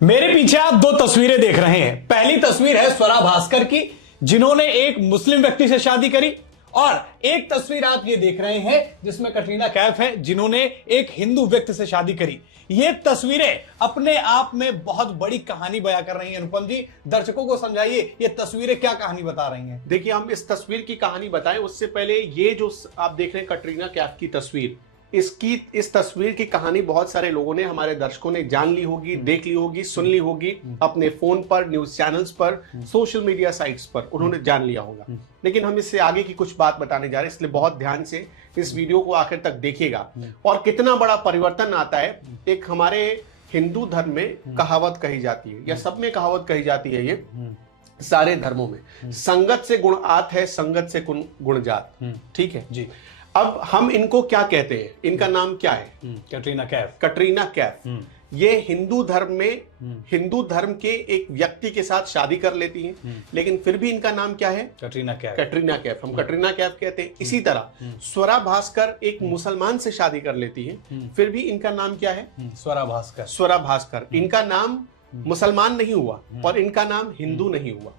मेरे पीछे आप दो तस्वीरें देख रहे हैं। पहली तस्वीर है स्वरा भास्कर की, जिन्होंने एक मुस्लिम व्यक्ति से शादी करी, और एक तस्वीर आप ये देख रहे हैं जिसमें कटरीना कैफ है, जिन्होंने एक हिंदू व्यक्ति से शादी करी। ये तस्वीरें अपने आप में बहुत बड़ी कहानी बयां कर रही हैं। अनुपम जी, दर्शकों को समझाइए ये तस्वीरें क्या कहानी बता रही हैं। देखिए, हम इस तस्वीर की कहानी बताएं उससे पहले ये जो आप देख रहे हैं कटरीना कैफ की तस्वीर, इस तस्वीर की कहानी बहुत सारे लोगों ने, हमारे दर्शकों ने जान ली होगी, देख ली होगी, सुन ली होगी, अपने फोन पर, न्यूज चैनल्स पर, सोशल मीडिया साइट्स पर उन्होंने जान लिया होगा। लेकिन हम इससे आगे की कुछ बात बताने जा रहे हैं, इसलिए बहुत ध्यान से इस वीडियो को आखिर तक देखिएगा। और कितना बड़ा परिवर्तन आता है। एक हमारे हिंदू धर्म में कहावत कही जाती है, या सब में कहावत कही जाती है, ये सारे धर्मों में, संगत से गुण आत है, संगत से गुण जात। ठीक है जी। अब हम इनको क्या कहते हैं, इनका नाम क्या है? कटरीना कैफ। कटरीना कैफ ये हिंदू धर्म में, हिंदू धर्म के एक व्यक्ति के साथ शादी कर लेती हैं, लेकिन फिर भी इनका नाम क्या है? कटरीना कैफ। कटरीना कैफ, हम कटरीना कैफ कहते हैं। इसी तरह स्वरा भास्कर एक मुसलमान से शादी कर लेती हैं, फिर भी इनका नाम क्या है? स्वरा भास्कर। स्वरा भास्कर, इनका नाम मुसलमान नहीं हुआ और इनका नाम हिंदू नहीं हुआ।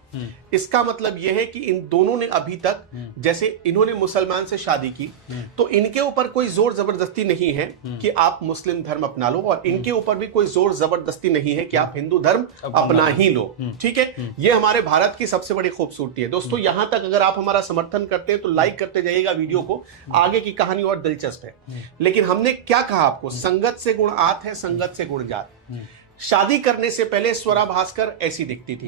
इसका मतलब यह है कि इन दोनों ने अभी तक, जैसे इन्होंने मुसलमान से शादी की, तो इनके ऊपर कोई जोर जबरदस्ती नहीं है कि आप मुस्लिम धर्म अपना लो, और इनके ऊपर भी कोई जोर जबरदस्ती नहीं है कि आप हिंदू धर्म अपना ही लो। ठीक है, ये हमारे भारत की सबसे बड़ी खूबसूरती है। दोस्तों, यहां तक अगर आप हमारा समर्थन करते हैं तो लाइक करते जाइएगा वीडियो को, आगे की कहानी और दिलचस्प है। लेकिन हमने क्या कहा आपको? संगत से गुण आत है, संगत से गुण जात। शादी करने से पहले स्वरा भास्कर ऐसी दिखती थी,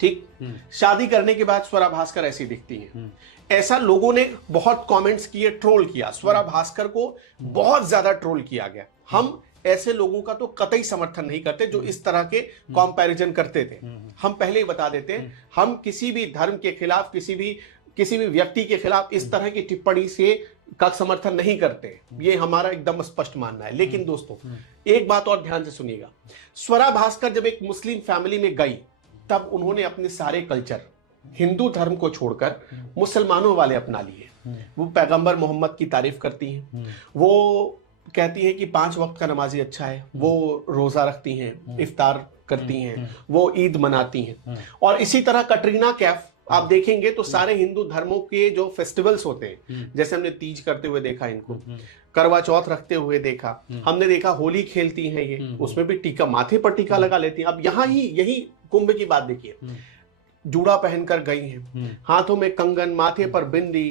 ठीक। शादी करने के बाद स्वरा भास्कर ऐसी दिखती हैं। ऐसा लोगों ने बहुत कमेंट्स किए, ट्रोल किया, स्वरा भास्कर को बहुत ज्यादा ट्रोल किया गया। हम ऐसे लोगों का तो कतई समर्थन नहीं करते जो इस तरह के कंपैरिजन करते थे। हम पहले ही बता देते हैं, हम किसी भी धर्म के खिलाफ, किसी भी व्यक्ति के खिलाफ इस तरह की टिप्पणी से का समर्थन नहीं करते। ये हमारा एकदम स्पष्ट मानना है। लेकिन दोस्तों, एक बात और ध्यान से सुनिएगा। स्वरा भास्कर जब एक मुस्लिम फैमिली में गई, तब उन्होंने अपने सारे कल्चर, हिंदू धर्म को छोड़कर मुसलमानों वाले अपना लिए। वो पैगंबर मोहम्मद की तारीफ करती हैं, वो कहती हैं कि 5 वक्त का नमाजी अच्छा है, वो रोजा रखती हैं, इफ्तार करती हैं, वो ईद मनाती हैं। और इसी तरह कटरीना कैफ आप देखेंगे तो सारे हिंदू धर्मों के जो फेस्टिवल्स होते हैं, जैसे हमने तीज करते हुए देखा इनको, करवा चौथ रखते हुए देखा, हमने देखा होली खेलती हैं ये, उसमें भी टीका, माथे पर टीका लगा लेती हैं। अब यहाँ ही यही कुंभ की बात देखिए, जूड़ा पहनकर गई हैं, हाथों में कंगन, माथे पर बिंदी,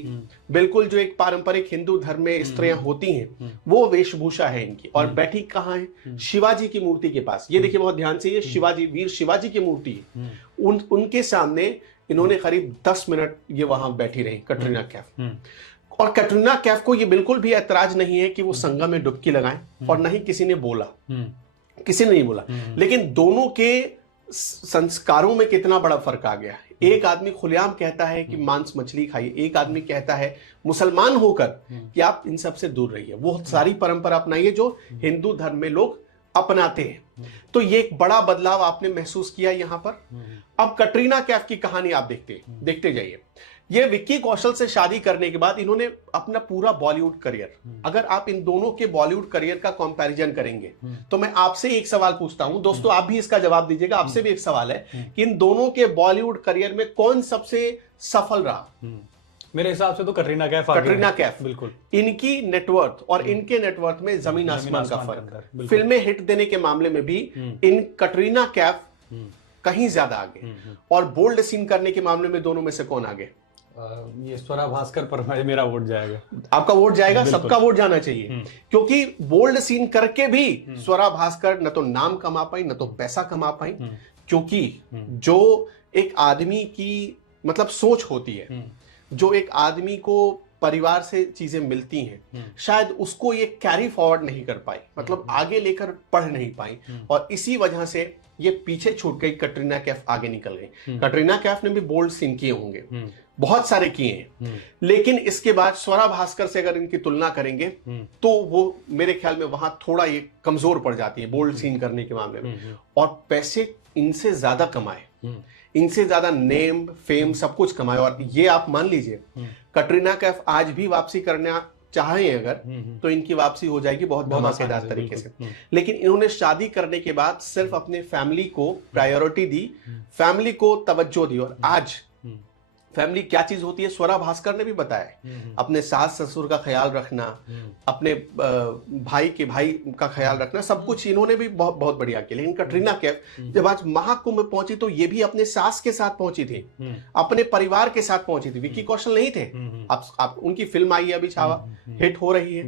बिल्कुल जो एक पारंपरिक हिंदू धर्म में स्त्रियां होती हैं वो वेशभूषा है इनकी। और बैठी कहाँ है? शिवाजी की मूर्ति के पास। ये देखिए बहुत ध्यान से, ये शिवाजी, वीर शिवाजी की मूर्ति है। उनके सामने इन्होंने करीब 10 मिनट ये वहां बैठी रही कटरीना कैफ। और कटरीना कैफ को ये बिल्कुल भी ऐतराज नहीं है कि वो संगम में डुबकी लगाएं, और न ही किसी ने बोला, किसी ने नहीं बोला। लेकिन दोनों के संस्कारों में कितना बड़ा फर्क आ गया है। एक आदमी खुलेआम कहता है कि मांस मछली खाइए, एक आदमी कहता है मुसलमान होकर कि आप इन सब से दूर रहिए, वो सारी परंपरा अपनाइए जो हिंदू धर्म में लोग अपनाते हैं। तो ये एक बड़ा बदलाव आपने महसूस किया यहां पर। अब कटरीना कैफ की कहानी आप देखते जाइए। ये विक्की कौशल से शादी करने के बाद इन्होंने अपना पूरा बॉलीवुड करियर, अगर आप इन दोनों के बॉलीवुड करियर का कंपैरिजन करेंगे तो मैं आपसे एक सवाल पूछता हूं, दोस्तों आप भी इसका जवाब दीजिएगा। आपसे भी एक सवाल है कि इन दोनों के बॉलीवुड करियर में कौन सबसे सफल रहा? मेरे हिसाब से तो कटरीना कैफ। कटरीना कैफ, बिल्कुल। इनकी नेटवर्थ और इनके नेटवर्थ में जमीन आसमान का फर्क। फिल्में हिट देने के मामले में भी इन कटरीना कैफ कहीं ज्यादा आगे, और बोल्ड सीन करने के मामले में दोनों में से कौन आगे? ये स्वरा भास्कर पर मेरा वोट जाएगा। आपका वोट जाएगा? सबका वोट जाना चाहिए, क्योंकि बोल्ड सीन करके भी स्वरा भास्कर न तो नाम कमा पाई, न तो पैसा कमा पाई। क्योंकि जो एक आदमी की मतलब सोच होती है, जो एक आदमी को परिवार से चीजें मिलती हैं, शायद उसको ये कैरी फॉरवर्ड नहीं कर पाई, मतलब आगे लेकर पढ़ नहीं पाई, और इसी वजह से ये पीछे छूट गई। कटरीना कैफ आगे निकल गई। कटरीना कैफ ने भी बोल्ड सीन किए होंगे, बहुत सारे किए हैं, लेकिन इसके बाद स्वरा भास्कर से अगर इनकी तुलना करेंगे तो वो मेरे ख्याल में वहां थोड़ा ये कमजोर पड़ जाती है बोल्ड सीन करने के मामले में। और पैसे इनसे ज्यादा कमाए, इनसे ज्यादा नेम फेम सब कुछ कमाए। और ये आप मान लीजिए, कटरीना कैफ आज भी वापसी चाहें अगर तो इनकी वापसी हो जाएगी बहुत धमाकेदार तरीके से। लेकिन इन्होंने शादी करने के बाद सिर्फ अपने फैमिली को प्रायोरिटी दी, फैमिली को तवज्जो दी। और आज फैमिली क्या चीज होती है स्वरा भास्कर ने भी बताया। अपने सास ससुर का ख्याल रखना, अपने भाई के भाई का ख्याल रखना, सब कुछ इन्होंने भी बहुत बहुत बढ़िया किया। लेकिन कटरीना कैफ जब आज महाकुंभ में पहुंची तो ये भी अपने सास के साथ पहुंची थी, अपने परिवार के साथ पहुंची थी। विक्की कौशल नहीं थे। अब उनकी फिल्म आई है अभी छावा, हिट हो रही है।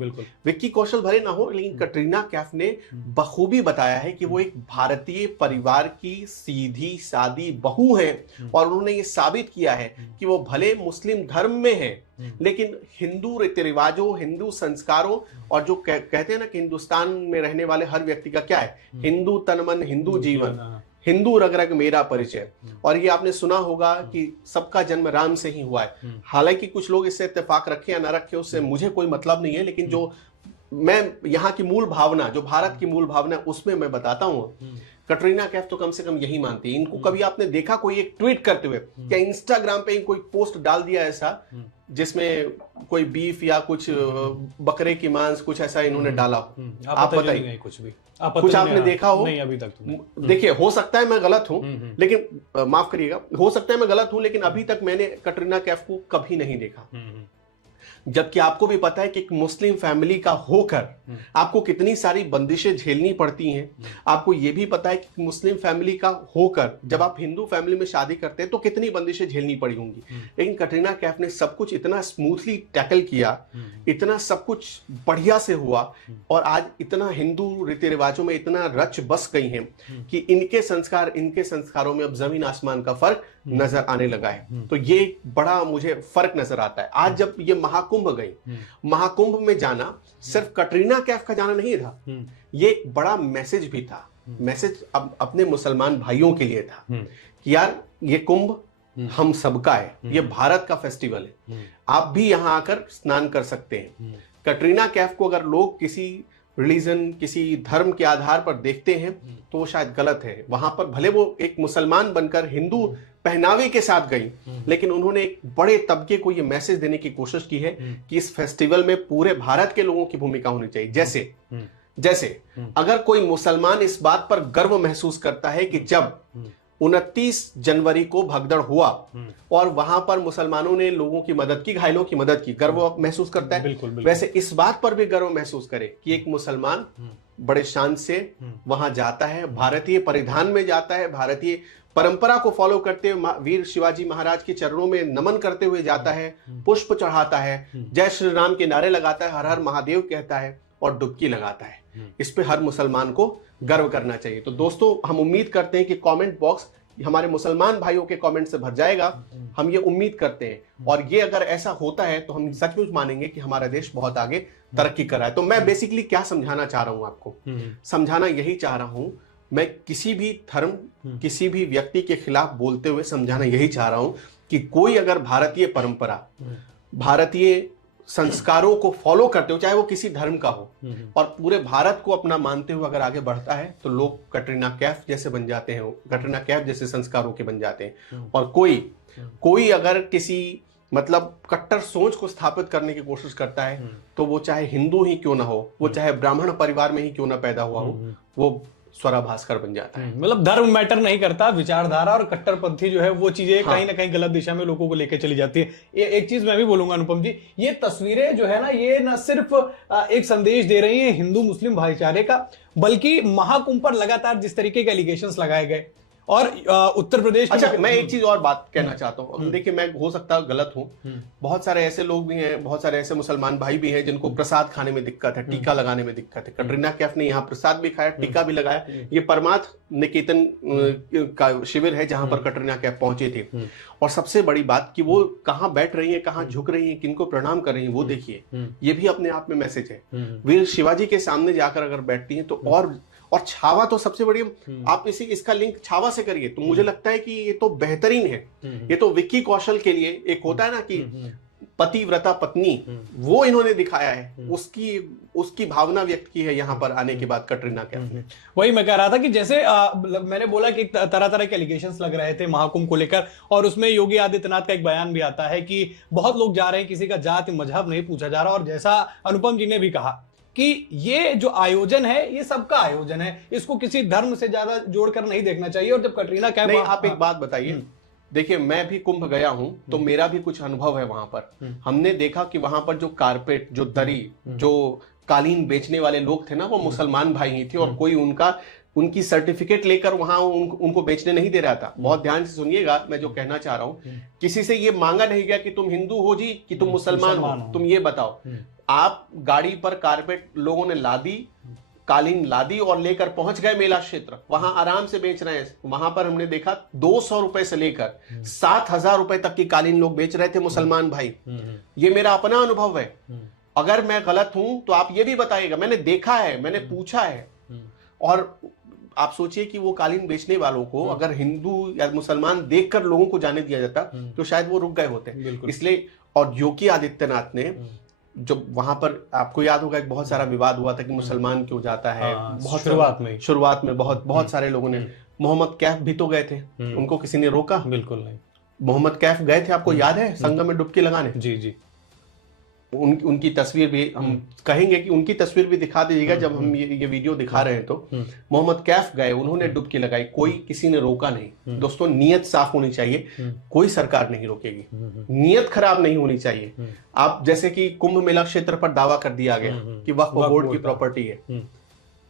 विक्की कौशल भले ना हो, लेकिन कटरीना कैफ ने बखूबी बताया है कि वो एक भारतीय परिवार की सीधी सादी बहू है। और उन्होंने ये साबित किया है कि वो भले मुस्लिम धर्म में है, लेकिन हिंदू रीति रिवाजों, हिंदू संस्कारों, और जो कहते हैं ना कि हिंदुस्तान में रहने वाले हर व्यक्ति का क्या है, हिंदू तन मन हिंदू जीवन, हिंदू रग रग मेरा परिचय। और ये आपने सुना होगा कि सबका जन्म राम से ही हुआ है। हालांकि कुछ लोग इससे इत्तेफाक रखे या ना रखे, उससे मुझे कोई मतलब नहीं है। लेकिन जो मैं यहाँ की मूल भावना, जो भारत की मूल भावना, उसमें मैं बताता हूँ। कटरीना कैफ तो कम से कम यही मानती है। इनको कभी आपने देखा कोई एक ट्वीट करते हुए, क्या इंस्टाग्राम पे कोई पोस्ट डाल दिया ऐसा जिसमें कोई बीफ या कुछ बकरे की मांस कुछ ऐसा इन्होंने डाला? आप बताइए, कुछ आपने देखा हो? नहीं, अभी तक तो। देखिए, हो सकता है मैं गलत हूं, लेकिन माफ करिएगा, हो सकता है मैं गलत हूं, लेकिन अभी तक मैंने कटरीना कैफ को कभी नहीं देखा। जबकि आपको भी पता है कि एक मुस्लिम फैमिली का होकर आपको कितनी सारी बंदिशें झेलनी पड़ती हैं। आपको यह भी पता है कि मुस्लिम फैमिली का होकर जब आप हिंदू फैमिली में शादी करते हैं तो कितनी बंदिशें झेलनी पड़ी होंगी। लेकिन कटरीना कैफ ने सब कुछ इतना स्मूथली टैकल किया, इतना सब कुछ बढ़िया से हुआ, और आज इतना हिंदू रीति रिवाजों में इतना रच बस गई हैं कि इनके संस्कारों में अब जमीन आसमान का फर्क नजर आने लगा है। तो ये बड़ा मुझे फर्क नजर आता है। आज जब ये महाकुंभ गई, महाकुंभ में जाना सिर्फ कटरीना कैफ का जाना नहीं था, ये एक बड़ा मैसेज भी था। मैसेज अपने मुसलमान भाइयों के लिए था कि यार ये कुंभ हम सबका है, ये भारत का फेस्टिवल है, आप भी यहां आकर स्नान कर सकते हैं। कटरीना कैफ को अगर लोग किसी रिलीजन, किसी धर्म के आधार पर देखते हैं तो वो शायद गलत है। वहां पर भले वो एक मुसलमान बनकर हिंदू पहनावे के साथ गई, लेकिन उन्होंने एक बड़े तबके को ये मैसेज देने की कोशिश की है कि इस फेस्टिवल में पूरे भारत के लोगों की भूमिका होनी चाहिए। जैसे अगर कोई मुसलमान इस बात पर गर्व महसूस करता है कि जब 29 जनवरी को भगदड़ हुआ और वहां पर मुसलमानों ने लोगों की मदद की, घायलों की मदद की, गर्व महसूस करता है। बिल्कुल। वैसे इस बात पर भी गर्व महसूस करे कि एक मुसलमान बड़े शान से वहां जाता है, भारतीय परिधान में जाता है, भारतीय परंपरा को फॉलो करते हुए वीर शिवाजी महाराज के चरणों में नमन करते हुए जाता है, पुष्प चढ़ाता है, जय श्री राम के नारे लगाता है, हर हर महादेव कहता है और डुबकी लगाता है। इस पे हर मुसलमान को गर्व करना चाहिए। तो दोस्तों, हम उम्मीद करते हैं कि कमेंट बॉक्स हमारे मुसलमान भाइयों के कमेंट से भर जाएगा, हम ये उम्मीद करते हैं। और ये अगर ऐसा होता है तो हम सचमुच मानेंगे कि हमारा देश बहुत आगे तरक्की कर रहा है। तो मैं बेसिकली क्या समझाना चाह रहा हूं आपको, समझाना यही चाह रहा हूं, मैं किसी भी धर्म, किसी भी व्यक्ति के खिलाफ बोलते हुए समझाना यही चाह रहा हूं कि कोई अगर भारतीय परंपरा, भारतीय संस्कारों को फॉलो करते हो, चाहे वो किसी धर्म का हो, और पूरे भारत को अपना मानते हुए अगर आगे बढ़ता है, तो लोग कटरीना कैफ जैसे बन जाते हैं, कटरीना कैफ जैसे संस्कारों के बन जाते हैं। और कोई अगर किसी मतलब कट्टर सोच को स्थापित करने की कोशिश करता है, तो वो चाहे हिंदू ही क्यों ना हो, वो चाहे ब्राह्मण परिवार में ही क्यों ना पैदा हुआ हो, वो स्वरा भास्कर बन जाता है। मतलब धर्म मैटर नहीं करता, विचारधारा और कट्टरपंथी जो है वो चीजें कहीं ना कहीं गलत दिशा में लोगों को लेकर चली जाती है। एक चीज मैं भी बोलूंगा अनुपम जी, ये तस्वीरें जो है ना, ये ना सिर्फ एक संदेश दे रही है हिंदू मुस्लिम भाईचारे का, बल्कि महाकुंभ पर लगातार जिस तरीके के एलिगेशंस लगाए गए और उत्तर प्रदेश। अच्छा, मैं एक चीज और बात कहना चाहता हूँ। देखिए, मैं हो सकता है गलत हूँ, बहुत सारे ऐसे लोग भी हैं, बहुत सारे ऐसे मुसलमान भाई भी हैं जिनको प्रसाद खाने में दिक्कत है, टीका लगाने में दिक्कत है। कटरीना कैफ ने यहाँ प्रसाद भी खाया, टीका भी लगाया। ये परमार्थ निकेतन का शिविर है जहां पर कटरीना कैफ पहुंचे थे। और सबसे बड़ी बात कि वो कहाँ बैठ रही है, कहाँ झुक रही है, किनको प्रणाम कर रही है, वो देखिए। ये भी अपने आप में मैसेज है। वीर शिवाजी के सामने जाकर अगर बैठती है तो और छावा तो सबसे बड़ी, आप इसका लिंक छावा से करिए तो मुझे लगता है कि ये तो बेहतरीन है। ये तो विक्की कौशल के लिए एक होता है ना कि पतिव्रता पत्नी वो इन्होंने दिखाया है, उसकी भावना व्यक्त की है यहां पर आने के बाद कटरीना कैफ ने। वही मैं कह रहा था कि जैसे मैंने बोला कि तरह तरह के एलिगेशंस लग रहे थे महाकुंभ को लेकर, और उसमें योगी आदित्यनाथ का एक बयान भी आता है कि बहुत लोग जा रहे हैं, किसी का जाति मजहब नहीं पूछा जा रहा, और जैसा अनुपम जी ने भी कहा कि ये जो आयोजन है ये सबका आयोजन है, इसको किसी धर्म से ज्यादा जोड़कर नहीं देखना चाहिए। और जब कटरीना कैफ नहीं, आप एक बात बताइए, देखिए मैं भी कुंभ गया हूं तो मेरा भी कुछ अनुभव है वहां पर। हमने देखा कि वहां पर जो कारपेट, जो दरी, जो कालीन बेचने वाले लोग थे ना, वो मुसलमान भाई ही थे, और कोई उनकी सर्टिफिकेट लेकर वहां उनको बेचने नहीं दे रहा था। बहुत ध्यान से सुनिएगा मैं जो कहना चाह रहा हूं, किसी से ये मांगा नहीं गया कि तुम हिंदू हो जी कि तुम मुसलमान हो, तुम ये बताओ। आप गाड़ी पर कारपेट लोगों ने लादी, कालीन लादी और लेकर पहुंच गए मेला क्षेत्र, वहां आराम से बेच रहे हैं। वहां पर हमने देखा 200 रुपए से लेकर 7,000 रुपए तक की कालीन लोग बेच रहे थे मुसलमान भाई। ये मेरा अपना अनुभव है, अगर मैं गलत हूं तो आप ये भी बताइएगा, मैंने देखा है, मैंने पूछा है। और आप सोचिए कि वो कालीन बेचने वालों को अगर हिंदू या मुसलमान देखकर लोगों को जाने दिया जाता तो शायद वो रुक गए होते। इसलिए, और योगी आदित्यनाथ ने जब वहां पर, आपको याद होगा एक बहुत सारा विवाद हुआ था कि मुसलमान क्यों जाता है, बहुत शुरुआत में बहुत सारे लोगों ने, मोहम्मद कैफ भी तो गए थे, उनको किसी ने रोका? बिल्कुल नहीं। मोहम्मद कैफ गए थे, आपको याद है, संगम में डुबकी लगाने? जी जी। उनकी तस्वीर भी हम कहेंगे कि उनकी तस्वीर भी दिखा दीजिएगा जब हम ये वीडियो दिखा रहे हैं तो। मोहम्मद कैफ गए, उन्होंने डुबकी लगाई, कोई किसी ने रोका नहीं। दोस्तों, नियत साफ होनी चाहिए, कोई सरकार नहीं रोकेगी, नियत खराब नहीं होनी चाहिए। आप जैसे कि कुंभ मेला क्षेत्र पर दावा कर दिया गया कि वक्फ बोर्ड की प्रॉपर्टी है,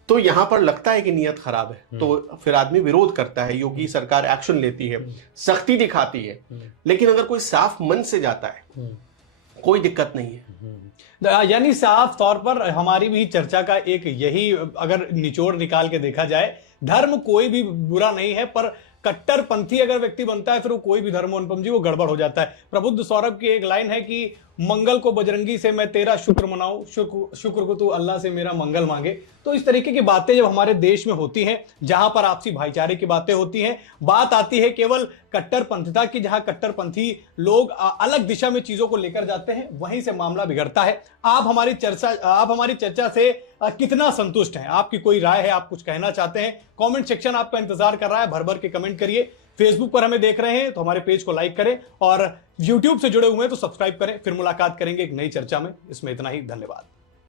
तो यहां पर लगता है कि नियत खराब है, तो फिर आदमी विरोध करता है, योगी सरकार एक्शन लेती है, सख्ती दिखाती है। लेकिन अगर कोई साफ मन से जाता है, कोई दिक्कत नहीं है। यानी साफ तौर पर हमारी भी चर्चा का एक यही अगर निचोड़ निकाल के देखा जाए, धर्म कोई भी बुरा नहीं है, पर कट्टरपंथी अगर व्यक्ति बनता है फिर वो कोई भी धर्म, अनुपम जी, वो गड़बड़ हो जाता है। प्रबुद्ध सौरभ की एक लाइन है कि मंगल को बजरंगी से मैं तेरा शुक्र मनाऊं, शुक्र को तू अल्लाह से मेरा मंगल मांगे। तो इस तरीके की बातें जब हमारे देश में होती हैं, जहां पर आपसी भाईचारे की बातें होती हैं, बात आती है केवल कट्टरपंथता की, जहां कट्टरपंथी लोग अलग दिशा में चीजों को लेकर जाते हैं, वहीं से मामला बिगड़ता है। आप हमारी चर्चा से कितना संतुष्ट हैं? आपकी कोई राय है, आप कुछ कहना चाहते हैं? कमेंट सेक्शन आपका इंतजार कर रहा है, भर भर के कमेंट करिए। फेसबुक पर हमें देख रहे हैं तो हमारे पेज को लाइक करें, और यूट्यूब से जुड़े हुए हैं तो सब्सक्राइब करें। फिर मुलाकात करेंगे एक नई चर्चा में, इसमें इतना ही, धन्यवाद।